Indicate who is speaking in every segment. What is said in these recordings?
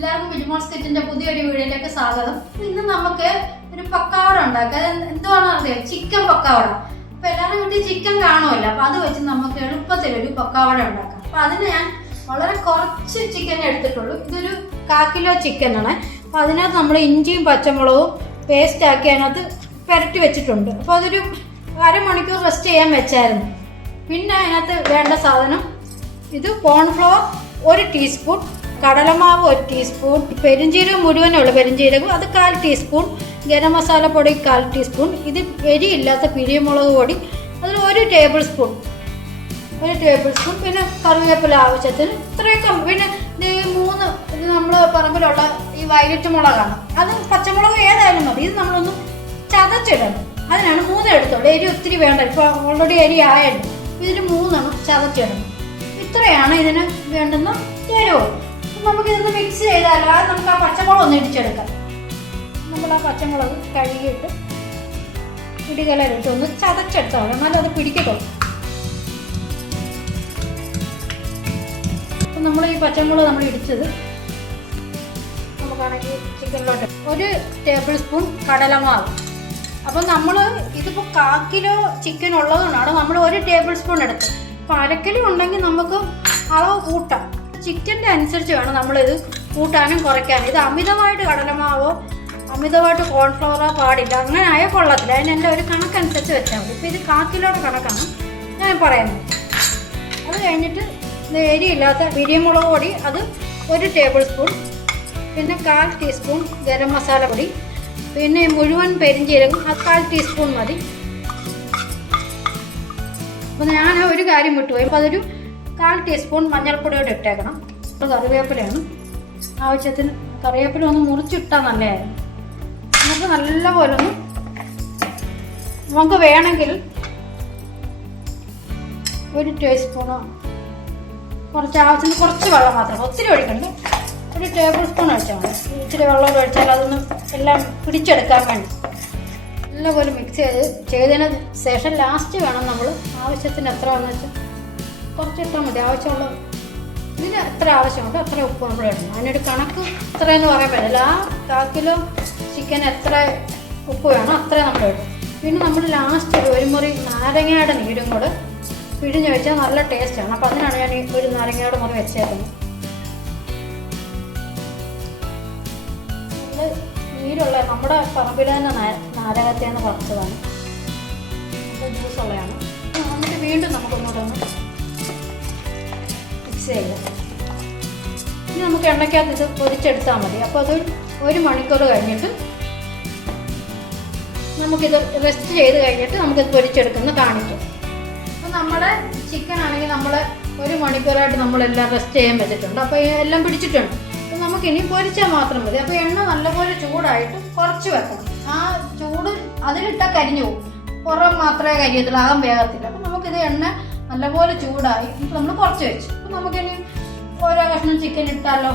Speaker 1: എല്ലാവർക്കും ബിജുമോൾ സ്കിറ്റിന്റെ പുതിയൊരു വീഡിയോയിലേക്ക് സ്വാഗതം. ഇന്ന് നമുക്ക് ഒരു പക്കാവട ഉണ്ടാക്കാം. എന്തുവാണോ അറിയാം ചിക്കൻ പക്കാവട. അപ്പൊ എല്ലാവരും വീട്ടിൽ ചിക്കൻ കാണുമല്ലോ. അപ്പൊ അത് വെച്ച് നമുക്ക് എളുപ്പത്തിൽ ഒരു പക്കാവട ഉണ്ടാക്കാം. അപ്പൊ അതിന് ഞാൻ വളരെ കുറച്ച് ചിക്കൻ എടുത്തിട്ടുള്ളൂ. ഇതൊരു കാ കിലോ ചിക്കൻ ആണ്. അപ്പൊ അതിനകത്ത് നമ്മൾ ഇഞ്ചിയും പച്ചമുളകും പേസ്റ്റ് ആക്കി അതിനകത്ത് പുരട്ടി വെച്ചിട്ടുണ്ട്. അപ്പൊ അതൊരു അരമണിക്കൂർ റെസ്റ്റ് ചെയ്യാൻ വെച്ചായിരുന്നു. പിന്നെ അതിനകത്ത് വേണ്ട സാധനം ഇത് കോൺഫ്ലവർ ഒരു ടീസ്പൂൺ കടലമാവ് ഒരു ടീസ്പൂൺ പെരിഞ്ജീരകം മുഴുവനുള്ള പെരിഞ്ജീരകം അത് കാൽ ടീസ്പൂൺ ഗരം മസാല പൊടി കാൽ ടീസ്പൂൺ ഇത് എരിയില്ലാത്ത പിരിയമുളക് പൊടി അതിൽ ഒരു ടേബിൾ സ്പൂൺ ഒരു ടേബിൾ സ്പൂൺ പിന്നെ കറിവേപ്പില ആവശ്യത്തിന് ഇത്രയൊക്കെ പിന്നെ ഈ മൂന്ന് ഇത് നമ്മൾ പറമ്പിലുള്ള ഈ വൈലറ്റ് മുളകാണ്. അത് പച്ചമുളക് ഏതായാലും മതി. ഇത് നമ്മളൊന്ന് ചതച്ചിടണം. അതിനാണ് മൂന്ന് എടുത്തോളൂ എരി ഒത്തിരി വേണ്ട. ഇപ്പോൾ ഓൾറെഡി എരി ആയല്ലോ. ഇതിന് മൂന്നെണ്ണം ചതച്ചിടണം. ഇത്രയാണ് ഇതിന് വേണ്ടുന്ന ചേരുവ നമുക്ക് ഇതൊന്ന് മിക്സ് ചെയ്താലോ നമുക്ക് ആ പച്ചമുളക് ഒന്ന് ഇടിച്ചെടുക്കാം. നമ്മൾ ആ പച്ചമുളക് കഴുകിയിട്ട് പിടികലരിട്ട് ഒന്ന് ചതച്ചെടുത്താൽ മതി. എന്നാലും അത് പിടിക്കത്തുള്ളൂ. നമ്മൾ ഈ പച്ചമുളക് നമ്മൾ ഇടിച്ചത് ഒരു ടേബിൾ സ്പൂൺ കടലമാവ്. അപ്പം നമ്മൾ ഇതിപ്പോൾ കാ കിലോ ചിക്കൻ ഉള്ളതുകൊണ്ടാണ് നമ്മൾ ഒരു ടേബിൾ സ്പൂൺ എടുത്തത്. അപ്പം അരക്കിലോ ഉണ്ടെങ്കിൽ നമുക്ക് അളവ് കൂട്ടാം. ചിക്കന്റെ അനുസരിച്ച് വേണം നമ്മളിത് കൂട്ടാനും കുറയ്ക്കാനും. ഇത് അമിതമായിട്ട് കടലമാവോ അമിതമായിട്ട് കോൺഫ്ലവറോ പാടില്ല അങ്ങനെ ആയ കൊള്ളത്തില്ല. അതിന് എന്റെ ഒരു കണക്കനുസരിച്ച് വെച്ചാൽ മതി. ഇപ്പോൾ ഇത് കാക്കിലോടെ കണക്കാണ്. ഞാൻ പറയുന്നത് അത് കഴിഞ്ഞിട്ട് എരിയില്ലാത്ത പിരിയമുളക് പൊടി അത് ഒരു ടേബിൾ സ്പൂൺ പിന്നെ കാൽ ടീസ്പൂൺ ഗരം മസാല പൊടി പിന്നെ മുഴുവൻ പെരിഞ്ചീരകം അത് കാൽ ടീസ്പൂൺ മതി. അപ്പം ഞാൻ ഒരു കാര്യം വിട്ടുപോയി അപ്പോൾ അതൊരു കാൽ ടീസ്പൂൺ മഞ്ഞൾപ്പൊടിയോടെ ഇട്ടേക്കണം. കറിവേപ്പിലയാണ്. ആവശ്യത്തിന് കറിവേപ്പില ഒന്ന് മുറിച്ചിട്ടാൽ നല്ലതായിരുന്നു നമുക്ക് നല്ലപോലെ ഒന്ന് നമുക്ക് വേണമെങ്കിൽ ഒരു ടീസ്പൂണോ കുറച്ച് ആവശ്യത്തിന് കുറച്ച് വെള്ളം മാത്രം ഒത്തിരി ഒഴിക്കണ്ട. ഒരു ടേബിൾ സ്പൂൺ ഒഴിച്ചാൽ മതി. ഇച്ചിരി വെള്ളം ഒഴിച്ചാൽ അതൊന്ന് എല്ലാം പിടിച്ചെടുക്കാൻ വേണ്ടി. നല്ലപോലെ മിക്സ് ചെയ്ത് ചെയ്തതിന് ശേഷം ലാസ്റ്റ് വേണം നമ്മൾ ആവശ്യത്തിന് എത്ര വന്നു വെച്ചാൽ കുറച്ചിട്ടാൽ മതി. ആവശ്യമുള്ള ഇതിന് എത്ര ആവശ്യമുണ്ട് അത്ര ഉപ്പ് നമ്മൾ ഇടണം. അതിനൊരു കണക്ക് ഇത്രയെന്ന് പറയാൻ പറ്റില്ല. ആ കാൽ കിലോ ചിക്കൻ എത്ര ഉപ്പ് വേണം അത്ര നമ്മൾ ഇടും. പിന്നെ നമ്മൾ ലാസ്റ്റ് ഒരു മുറി നാരങ്ങയുടെ നീരും കൂടെ പിഴിഞ്ഞ് വെച്ചാൽ നല്ല ടേസ്റ്റാണ് അപ്പം അതിനാണ് ഞാൻ ഈ ഒരു നാരങ്ങയുടെ മുറി വെച്ചേക്കുന്നത്. നീരുള്ള നമ്മുടെ പറമ്പിൽ തന്നെ നാരകത്തെ നിന്ന് പറിച്ചതാണ്. ജ്യൂസുള്ളതാണ് എന്നിട്ട് വീണ്ടും നമുക്കൊന്നുകൂടെ ഒന്ന് മിക്സ് ചെയ്യാം. ഇനി നമുക്ക് എണ്ണയ്ക്കകത്ത് ഇത് പൊരിച്ചെടുത്താൽ മതി. അപ്പോൾ അത് ഒരു മണിക്കൂർ കഴിഞ്ഞിട്ട് നമുക്കിത് റെസ്റ്റ് ചെയ്ത് കഴിഞ്ഞിട്ട് നമുക്കിത് പൊരിച്ചെടുക്കുന്ന കാണിക്കും. അപ്പോൾ നമ്മുടെ ചിക്കൻ ആണെങ്കിൽ നമ്മൾ ഒരു മണിക്കൂറായിട്ട് നമ്മളെല്ലാം റെസ്റ്റ് ചെയ്യാൻ വെച്ചിട്ടുണ്ട്. അപ്പോൾ എല്ലാം പിടിച്ചിട്ടുണ്ട്. അപ്പോൾ നമുക്കിനി പൊരിച്ചാൽ മാത്രം മതി. അപ്പോൾ എണ്ണ നല്ലപോലെ ചൂടായിട്ട് കുറച്ച് വെക്കണം. ആ ചൂട് അതിലിട്ടാൽ കരിഞ്ഞു പോകും. പുറം മാത്രമേ കരിയത്തുള്ളൂ. ആകാൻ വേഗത്തില്ല അപ്പോൾ നമുക്കിത് എണ്ണ നല്ലപോലെ ചൂടായി. ഇപ്പം നമ്മൾ കുറച്ച് വെച്ചു. അപ്പോൾ നമുക്കിനി ഓരോ കഷ്ണം ചിക്കൻ ഇട്ടാലോ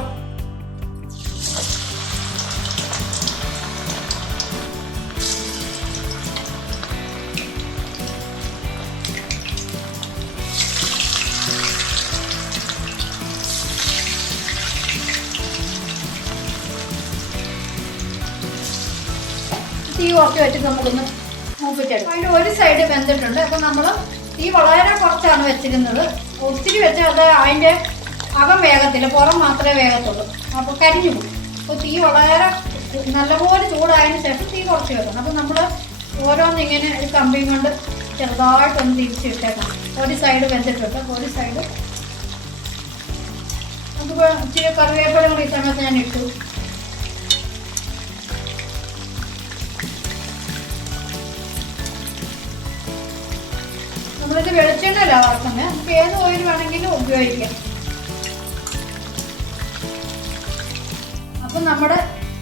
Speaker 1: തീ കുറച്ച് വെച്ചിട്ട് നമുക്കൊന്ന് മൂപ്പിച്ചെടുക്കാം. അതിന്റെ ഒരു സൈഡ് വെന്തിട്ടുണ്ട്. അപ്പം നമ്മൾ തീ വളരെ കുറച്ചാണ് വെച്ചിരുന്നത്. ഒത്തിരി വെച്ചാൽ അത് അതിന്റെ അകം വേഗത്തില്ല പുറം മാത്രമേ വേഗത്തുള്ളൂ. അപ്പോൾ കരിഞ്ഞു പോകും അപ്പോൾ തീ വളരെ നല്ലപോലെ ചൂടായതിനു ശേഷം തീ കുറച്ച് വെക്കണം. അപ്പോൾ നമ്മൾ ഓരോന്നിങ്ങനെ ഒരു കമ്പിയും കൊണ്ട് ചെറുതായിട്ടൊന്ന് തിരിച്ചിട്ടേക്കണം ഒരു സൈഡ് വെന്തിട്ടുണ്ട്. അപ്പോൾ ഒരു സൈഡ് നമുക്ക് ഇച്ചിരി കറിവേപ്പില കൂടി ഈ സമയത്ത് ഞാൻ ഇട്ടു. നമ്മളിത് വെളിച്ചെണ്ണയല്ല വറക്കുന്നത് നമുക്ക് ഏത് ഓയിൽ വേണമെങ്കിലും ഉപയോഗിക്കാം. അപ്പം നമ്മുടെ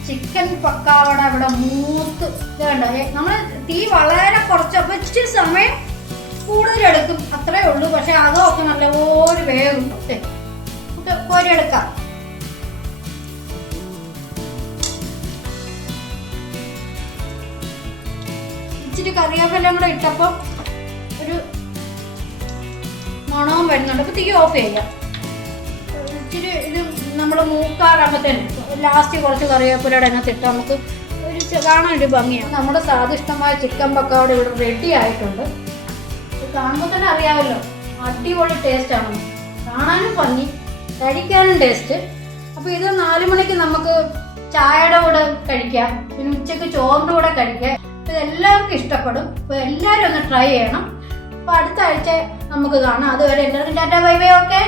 Speaker 1: ചിക്കൻ പക്കാവട ഇവിടെ മൂത്ത് കണ്ടോ? നമ്മൾ തീ വളരെ കുറച്ച് അപ്പം ഇച്ചിരി സമയം കൂടുതലെടുക്കും അത്രേ ഉള്ളൂ. പക്ഷെ അതൊക്കെ നല്ലപോലെ വേഗം കോരിയെടുക്കാം. ഇച്ചിരി കറിവേപ്പിലെല്ലാം കൂടെ ഇട്ടപ്പോൾ ഒരു മണവും വരുന്നുണ്ട്. അപ്പോൾ തീ ഓഫ് ചെയ്യാം. ഇച്ചിരി ഇത് നമ്മൾ മൂക്കാറാകുമ്പോഴത്തേനും ലാസ്റ്റ് കുറച്ച് കറിവേപ്പിലയുടെ അതിനകത്ത് ഇട്ട് നമുക്ക് ഒരു കാണാൻ ഒരു ഭംഗിയാണ് നമ്മുടെ സ്വാദിഷ്ടമായ ചിക്കൻ പക്കോട ഇവിടെ റെഡി ആയിട്ടുണ്ട്. കാണുമ്പോൾ തന്നെ അറിയാമല്ലോ. അടിപൊളി ടേസ്റ്റ് ആണ്. കാണാനും ഭംഗി കഴിക്കാനും ടേസ്റ്റ് അപ്പോൾ ഇത് നാല് മണിക്ക് നമുക്ക് ചായയുടെ കൂടെ കഴിക്കാം. പിന്നെ ഉച്ചയ്ക്ക് ചോറിന്റെ കൂടെ കഴിക്കാം. ഇതെല്ലാവർക്കും ഇഷ്ടപ്പെടും. അപ്പോൾ എല്ലാവരും ഒന്ന് ട്രൈ ചെയ്യണം. അപ്പോൾ അടുത്ത ആഴ്ച നമുക്ക് കാണാം. അതുവരെ എല്ലാവർക്കും ഡാറ്റ ബൈ ബൈ ഓക്കെ?